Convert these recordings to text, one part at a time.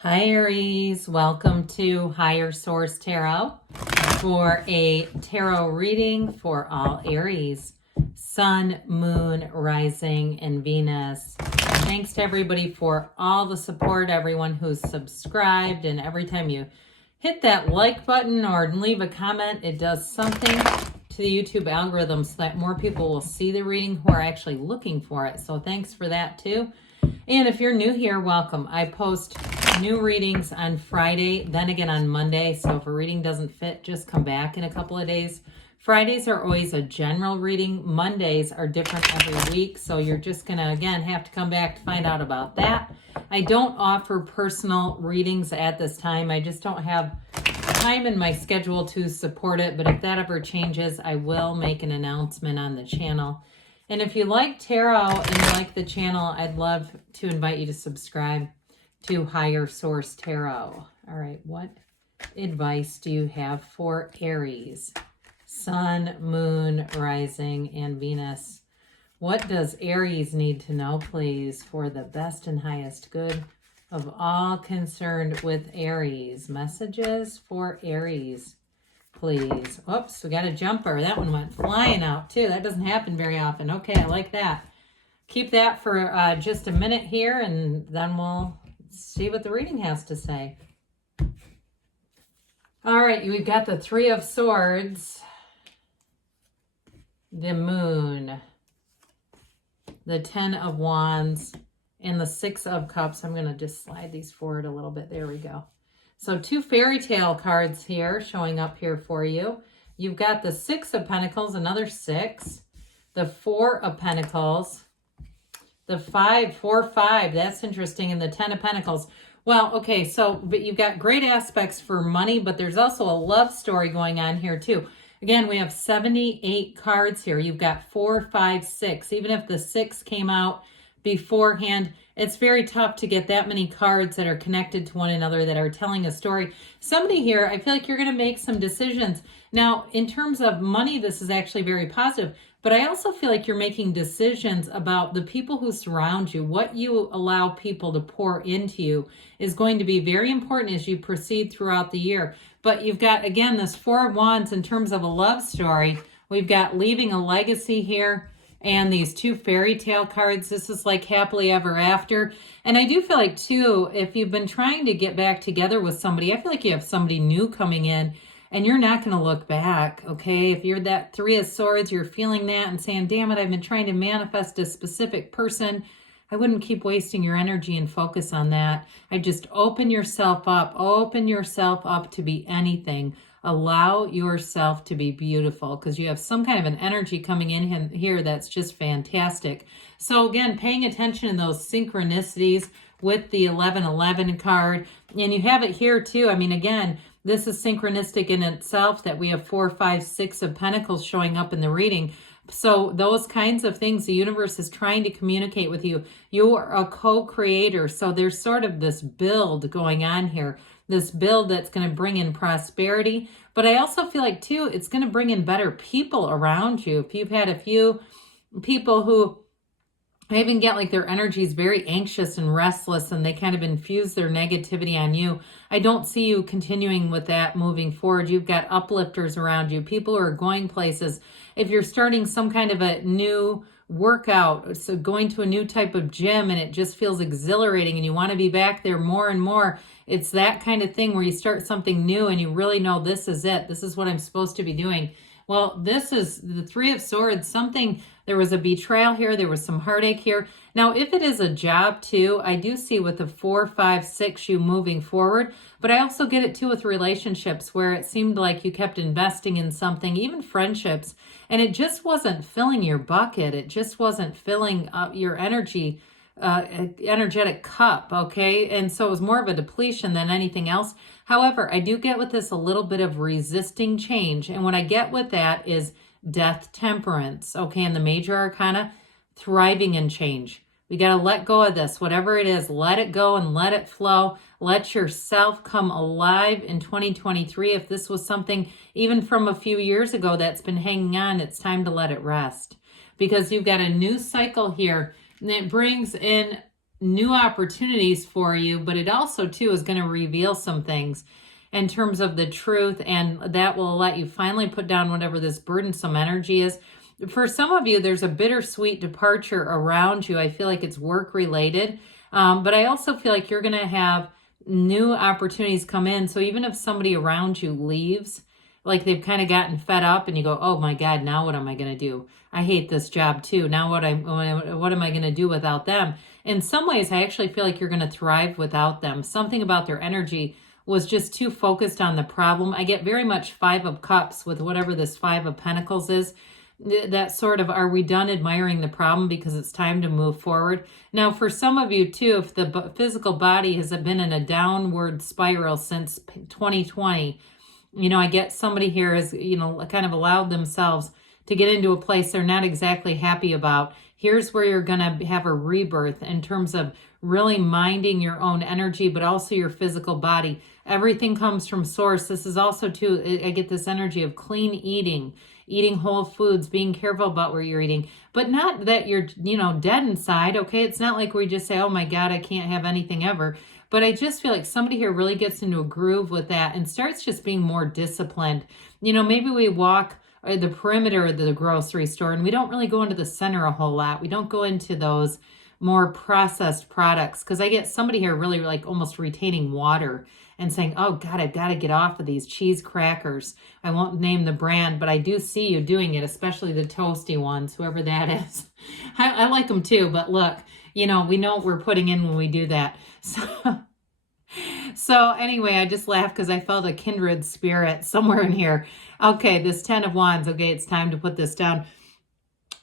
Hi Aries, welcome to Higher Source Tarot for a tarot reading for all Aries, Sun, Moon, Rising, and Venus. Thanks to everybody for all the support, everyone who's subscribed, and every time you hit that like button or leave a comment, it does something to the YouTube algorithm so that more people will see the reading who are actually looking for it. So thanks for that too. And if you're new here, welcome. I post new readings on Friday, then again on Monday. So if a reading doesn't fit, just come back in a couple of days. Fridays are always a general reading. Mondays are different every week. So you're just going to, again, have to come back to find out about that. I don't offer personal readings at this time. I just don't have time in my schedule to support it. But if that ever changes, I will make an announcement on the channel. And if you like tarot and you like the channel, I'd love to invite you to subscribe to Higher Source Tarot. All right, what advice do you have for Aries? Sun, Moon, Rising, and Venus. What does Aries need to know, please, for the best and highest good of all concerned with Aries? Messages for Aries, please. Oops, we got a jumper. That one went flying out too. That doesn't happen very often. Okay, I like that. Keep that for just a minute here, and then we'll see what the reading has to say. All right, we've got the Three of Swords, the Moon, the Ten of Wands, and the Six of Cups. I'm going to just slide these forward a little bit. There we go. So two fairy tale cards here showing up here for you. You've got the Six of Pentacles, another six, the Four of Pentacles, the 5, 4, 5, that's interesting, and the 10 of Pentacles. Well, okay, so, but you've got great aspects for money, but there's also a love story going on here too. Again, we have 78 cards here. You've got 4, 5, 6. Even if the 6 came out beforehand, it's very tough to get that many cards that are connected to one another that are telling a story. Somebody here, I feel like you're going to make some decisions. Now, in terms of money, this is actually very positive. But I also feel like you're making decisions about the people who surround you. What you allow people to pour into you is going to be very important as you proceed throughout the year. But you've got, again, this Four of Wands in terms of a love story. We've got leaving a legacy here and these two fairy tale cards. This is like happily ever after. And I do feel like, too, if you've been trying to get back together with somebody, I feel like you have somebody new coming in. And you're not going to look back, okay? If you're that Three of Swords, you're feeling that and saying, damn it, I've been trying to manifest a specific person. I wouldn't keep wasting your energy and focus on that. I just open yourself up to be anything. Allow yourself to be beautiful because you have some kind of an energy coming in here that's just fantastic. So again, paying attention to those synchronicities with the 1111 card. And you have it here too. I mean, again, this is synchronistic in itself that we have 4, 5, 6 of Pentacles showing up in the reading. So those kinds of things, the universe is trying to communicate with you. You are a co-creator. So there's sort of this build going on here, this build that's going to bring in prosperity. But I also feel like, too, it's going to bring in better people around you. If you've had a few people who I even get like their energy is very anxious and restless and they kind of infuse their negativity on you. I don't see you continuing with that moving forward. You've got uplifters around you, people who are going places. If you're starting some kind of a new workout, so going to a new type of gym and it just feels exhilarating and you want to be back there more and more, it's that kind of thing where you start something new and you really know this is it. This is what I'm supposed to be doing. Well, this is the Three of Swords, there was a betrayal here, there was some heartache here. Now, if it is a job too, I do see with the 4, 5, 6 you moving forward, but I also get it too with relationships where it seemed like you kept investing in something, even friendships, and it just wasn't filling your bucket. It just wasn't filling up your energetic cup, okay? And so it was more of a depletion than anything else. However, I do get with this a little bit of resisting change. And what I get with that is death, temperance, okay? And the major arcana, thriving in change. We got to let go of this. Whatever it is, let it go and let it flow. Let yourself come alive in 2023. If this was something even from a few years ago that's been hanging on, it's time to let it rest. Because you've got a new cycle here. And it brings in new opportunities for you, but it also too is going to reveal some things in terms of the truth, and that will let you finally put down whatever this burdensome energy is. For some of you, there's a bittersweet departure around you. I feel like it's work related, but I also feel like you're going to have new opportunities come in. So even if somebody around you leaves, like they've kind of gotten fed up and you go, oh my God, now what am I going to do? I hate this job too. Now what am I going to do without them? In some ways, I actually feel like you're going to thrive without them. Something about their energy was just too focused on the problem. I get very much 5 of Cups with whatever this 5 of Pentacles is. That sort of, are we done admiring the problem because it's time to move forward? Now, for some of you too, if the physical body has been in a downward spiral since 2020, you know, I get somebody here has, you know, kind of allowed themselves to get into a place they're not exactly happy about. Here's where you're going to have a rebirth in terms of really minding your own energy, but also your physical body. Everything comes from source. This is also too, I get this energy of clean eating, eating whole foods, being careful about what you're eating, but not that you're, you know, dead inside. Okay. It's not like we just say, oh my God, I can't have anything ever. But I just feel like somebody here really gets into a groove with that and starts just being more disciplined. You know, maybe we walk the perimeter of the grocery store and we don't really go into the center a whole lot. We don't go into those more processed products, because I get somebody here really like almost retaining water and saying, oh God, I've got to get off of these cheese crackers. I won't name the brand, but I do see you doing it, especially the toasty ones, whoever that is. I like them too, but look, you know, we know what we're putting in when we do that. So anyway, I just laughed because I felt a kindred spirit somewhere in here. Okay, this 10 of Wands. Okay, it's time to put this down.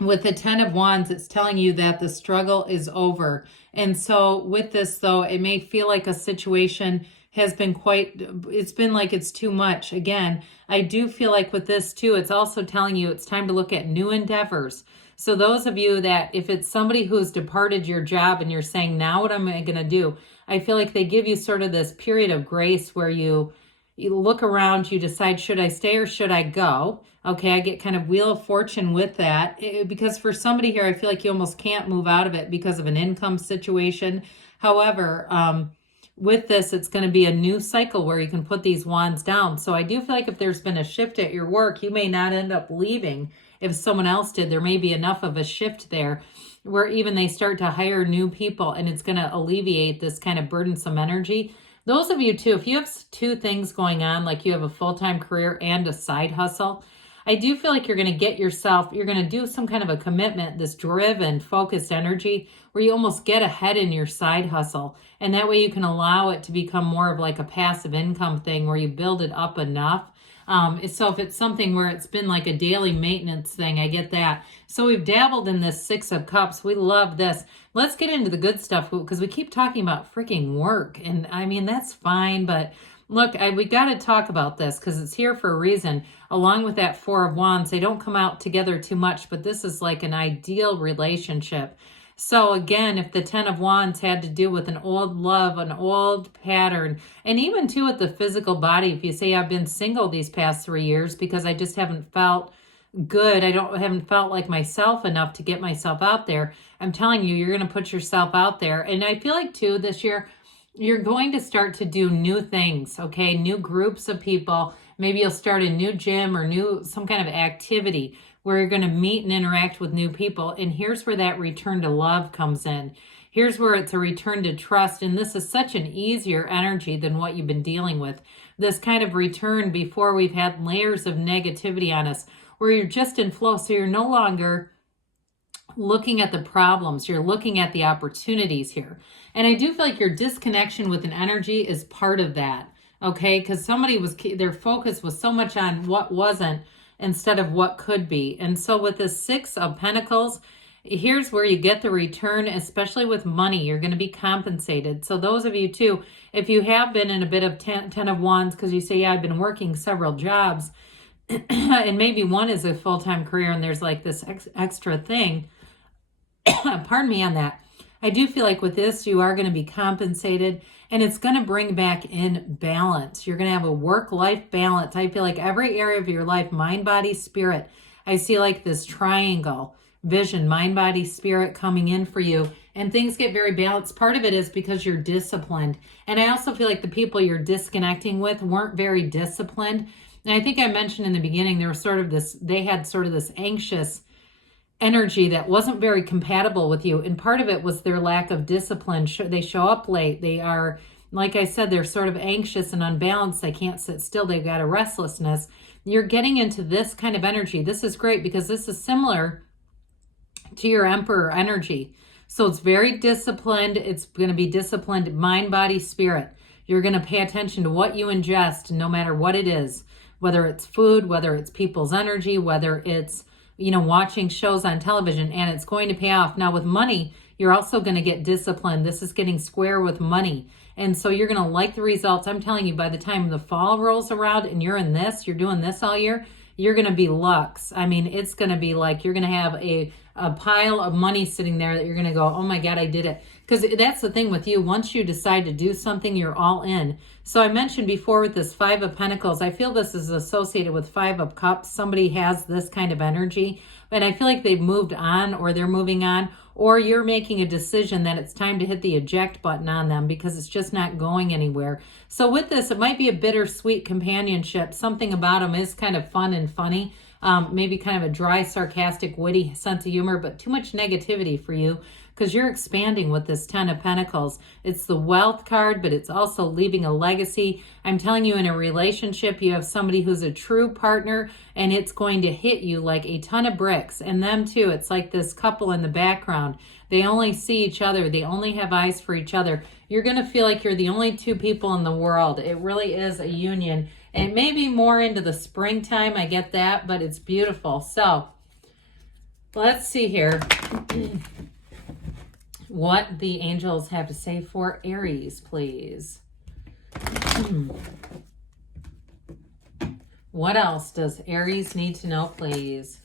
With the 10 of Wands, it's telling you that the struggle is over. And so with this, though, it may feel like a situation has been it's been like it's too much. Again, I do feel like with this too, it's also telling you it's time to look at new endeavors. So those of you that, if it's somebody who's departed your job and you're saying, now what am I going to do? I feel like they give you sort of this period of grace where you look around, you decide, should I stay or should I go? Okay, I get kind of Wheel of Fortune with that, because for somebody here, I feel like you almost can't move out of it because of an income situation. However, with this, it's going to be a new cycle where you can put these wands down. So I do feel like if there's been a shift at your work, you may not end up leaving. If someone else did, there may be enough of a shift there where even they start to hire new people, and it's going to alleviate this kind of burdensome energy. Those of you too, if you have 2 things going on, like you have a full-time career and a side hustle, I do feel like you're going to get yourself, you're going to do some kind of a commitment, this driven, focused energy where you almost get ahead in your side hustle. And that way you can allow it to become more of like a passive income thing where you build it up enough. So if it's something where it's been like a daily maintenance thing, I get that. So we've dabbled in this 6 of Cups. We love this. Let's get into the good stuff, because we keep talking about freaking work. And I mean, that's fine, but look, we got to talk about this because it's here for a reason. Along with that 4 of Wands, they don't come out together too much, but this is like an ideal relationship. So again, if the 10 of Wands had to do with an old love, an old pattern, and even too with the physical body, if you say I've been single these past 3 years because I just haven't felt good, haven't felt like myself enough to get myself out there, I'm telling you, you're going to put yourself out there. And I feel like too this year, you're going to start to do new things, okay? New groups of people. Maybe you'll start a new gym or some kind of activity where you're going to meet and interact with new people. And here's where that return to love comes in. Here's where it's a return to trust. And this is such an easier energy than what you've been dealing with. This kind of return before we've had layers of negativity on us, where you're just in flow. So you're no longer looking at the problems. You're looking at the opportunities here. And I do feel like your disconnection with an energy is part of that. Okay. Because their focus was so much on what wasn't instead of what could be. And so with the 6 of Pentacles, here's where you get the return, especially with money. You're going to be compensated. So those of you too, if you have been in a bit of 10 of Wands, because you say, yeah, I've been working several jobs, and maybe one is a full-time career and there's like this extra thing, pardon me on that. I do feel like with this, you are going to be compensated, and it's going to bring back in balance. You're going to have a work-life balance. I feel like every area of your life, mind, body, spirit, I see like this triangle vision, mind, body, spirit coming in for you. and things get very balanced. Part of it is because you're disciplined. And I also feel like the people you're disconnecting with weren't very disciplined. And I think I mentioned in the beginning, they had sort of this anxious energy that wasn't very compatible with you. And part of it was their lack of discipline. They show up late. They are, like I said, they're sort of anxious and unbalanced. They can't sit still. They've got a restlessness. You're getting into this kind of energy. This is great because this is similar to your Emperor energy. So it's very disciplined. It's going to be disciplined mind, body, spirit. You're going to pay attention to what you ingest, no matter what it is, whether it's food, whether it's people's energy, whether it's, watching shows on television, and it's going to pay off. Now with money, you're also going to get disciplined. This is getting square with money. And so you're going to like the results. I'm telling you, by the time the fall rolls around and you're doing this all year, you're going to be lux. I mean, it's going to be like you're going to have a pile of money sitting there that you're going to go, oh my God, I did it. Because that's the thing with you. Once you decide to do something, you're all in. So I mentioned before with this Five of Pentacles, I feel this is associated with Five of Cups. Somebody has this kind of energy, and I feel like they've moved on, or they're moving on, or you're making a decision that it's time to hit the eject button on them because it's just not going anywhere. So with this, it might be a bittersweet companionship. Something about them is kind of fun and funny. Maybe kind of a dry, sarcastic, witty sense of humor, but too much negativity for you because you're expanding with this Ten of Pentacles. It's the wealth card, but it's also leaving a legacy. I'm telling you, in a relationship, you have somebody who's a true partner, and it's going to hit you like a ton of bricks. And them too, it's like this couple in the background. They only see each other. They only have eyes for each other. You're going to feel like you're the only two people in the world. It really is a union. And maybe more into the springtime, I get that, but it's beautiful. So let's see here what the angels have to say for Aries, please. What else does Aries need to know, please?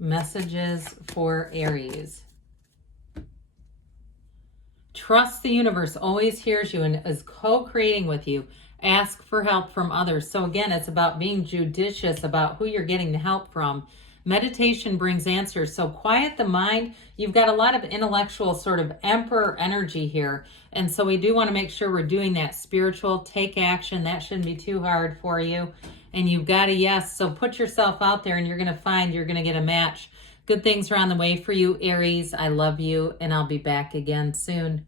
Messages for Aries. Trust the universe always hears you and is co-creating with you. Ask for help from others. So again, it's about being judicious about who you're getting the help from. Meditation brings answers. So quiet the mind. You've got a lot of intellectual sort of Emperor energy here. And so we do want to make sure we're doing that spiritual. Take action. That shouldn't be too hard for you. And you've got a yes. So put yourself out there and you're going to find you're going to get a match. Good things are on the way for you, Aries. I love you, and I'll be back again soon.